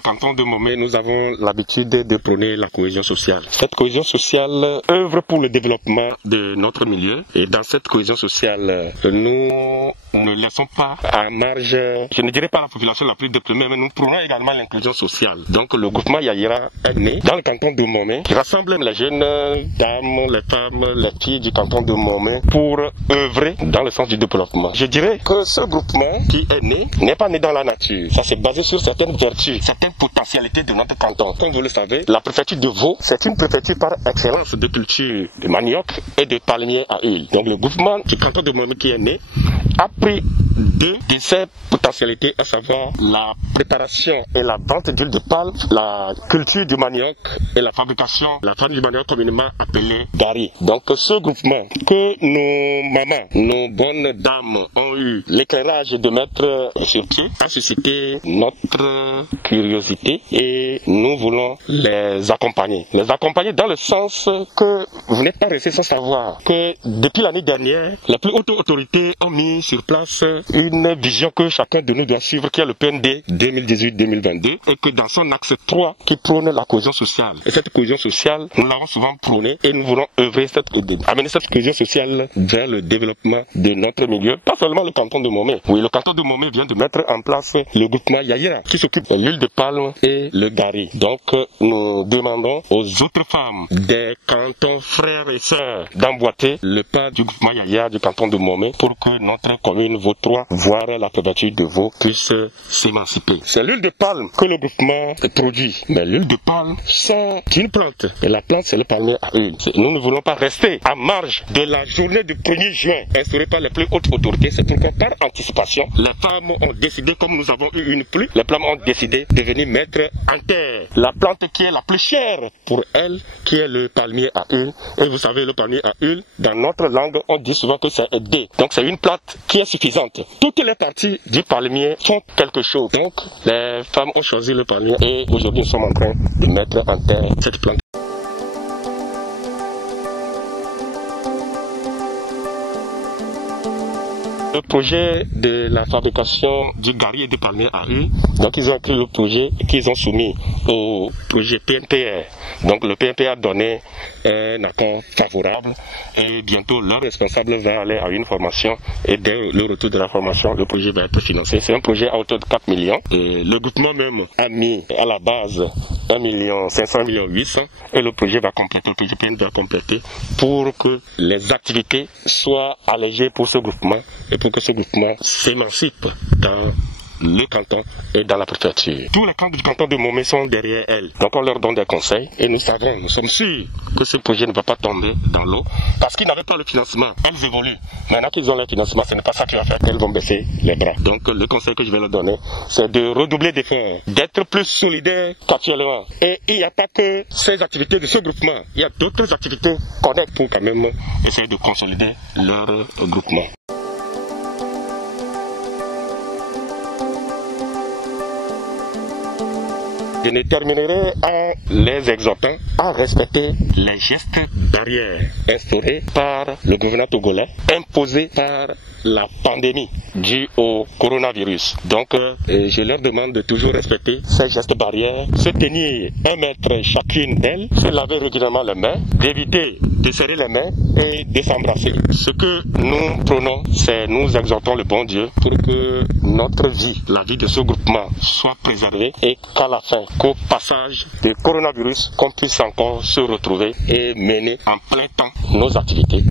le canton de Momé, nous avons l'habitude de prôner la cohésion sociale. Cette cohésion sociale œuvre pour le développement de notre milieu et dans cette cohésion sociale, nous ne laissons pas à marge, je ne dirais pas la population la plus déprimée, mais nous prônons également l'inclusion sociale. Donc le groupement Yayira est né dans le canton de Momé qui rassemble les jeunes dames, les femmes, les filles du canton de Momé pour œuvrer dans le sens du développement. Je dirais que ce groupement qui est né n'est pas né dans la nature. Ça s'est basé sur certaines vertus, certaines potentialités de notre canton. Comme vous le savez, la préfecture de Vaud, c'est une préfecture par excellence de culture de manioc et de palmiers à huile. Donc le groupement du canton de Momé qui est né a pris deux de ces potentialités, à savoir la préparation et la vente d'huile de palme, la culture du manioc et la fabrication, la farine du manioc communément appelée gari. Donc ce groupement que nos mamans, nos bonnes dames ont eu l'éclairage de mettre sur pied a suscité notre curiosité et nous voulons les accompagner. Les accompagner dans le sens que vous n'êtes pas restés sans savoir que depuis l'année dernière, les plus hautes autorités ont mis sur place une vision que chacun de nous doit suivre, qui est le PND 2018-2022, et que dans son axe 3 qui prône la cohésion sociale. Et cette cohésion sociale, nous l'avons souvent prônée et nous voulons œuvrer amener cette cohésion sociale vers le développement de notre milieu, pas seulement le canton de Momé. Oui, le canton de Momé vient de mettre en place le groupement Yayira qui s'occupe de l'huile de palme et le gari. Donc nous demandons aux autres femmes des cantons frères et sœurs d'emboîter le pas du groupement Yayira du canton de Momé pour que notre commune Vaud 3, voire la préfecture de Vaud, puisse s'émanciper. C'est l'huile de palme que le groupement produit. Mais l'huile de palme, c'est une plante. Et la plante, c'est le palmier à huile. Nous ne voulons pas rester à marge de la journée du 1er juin instaurée par les plus hautes autorités. C'est pourquoi, par anticipation, les femmes ont décidé, comme nous avons eu une pluie, les femmes ont décidé de venir mettre en terre la plante qui est la plus chère pour elles, qui est le palmier à huile. Et vous savez, le palmier à huile, dans notre langue, on dit souvent que c'est D. Donc c'est une plante qui est suffisante. Toutes les parties du palmier font quelque chose. Donc les femmes ont choisi le palmier et aujourd'hui nous sommes en train de mettre en terre cette plante. Le projet de la fabrication du gari et du palmier à huile, donc ils ont écrit le projet qu'ils ont soumis au projet PNPR. Donc le PNPR a donné un accord favorable et bientôt leur responsable va aller à une formation et dès le retour de la formation, le projet va être financé. C'est un projet à hauteur de 4 millions et le groupement même a mis à la base 1 500 800 et le projet va compléter, le projet PNPR va compléter pour que les activités soient allégées pour ce groupement et pour que ce groupement s'émancipe dans le canton et dans la préfecture. Tous les cantons du canton de Momé sont derrière elle. Donc on leur donne des conseils et nous sommes sûrs que ce projet ne va pas tomber dans l'eau parce qu'ils n'avaient pas le financement. Elles évoluent. Maintenant qu'ils ont le financement, ce n'est pas ça qui va faire qu'elles vont baisser les bras. Donc le conseil que je vais leur donner, c'est de redoubler d'efforts, d'être plus solidaires qu'actuellement. Et il n'y a pas que ces activités de ce groupement. Il y a d'autres activités connectées pour quand même essayer de consolider leur groupement. Je ne terminerai en les exhortant à respecter les gestes barrières instaurés par le gouvernement togolais, imposés par la pandémie due au coronavirus. Donc, je leur demande de toujours respecter ces gestes barrières, se tenir 1 mètre chacune d'elles, se laver régulièrement les mains, d'éviter de serrer les mains et de s'embrasser. Ce que nous prenons, c'est nous exhortons le bon Dieu pour que notre vie, la vie de ce groupement, soit préservée et qu'à la fin, qu'au passage du coronavirus, qu'on puisse encore se retrouver et mener en plein temps nos activités.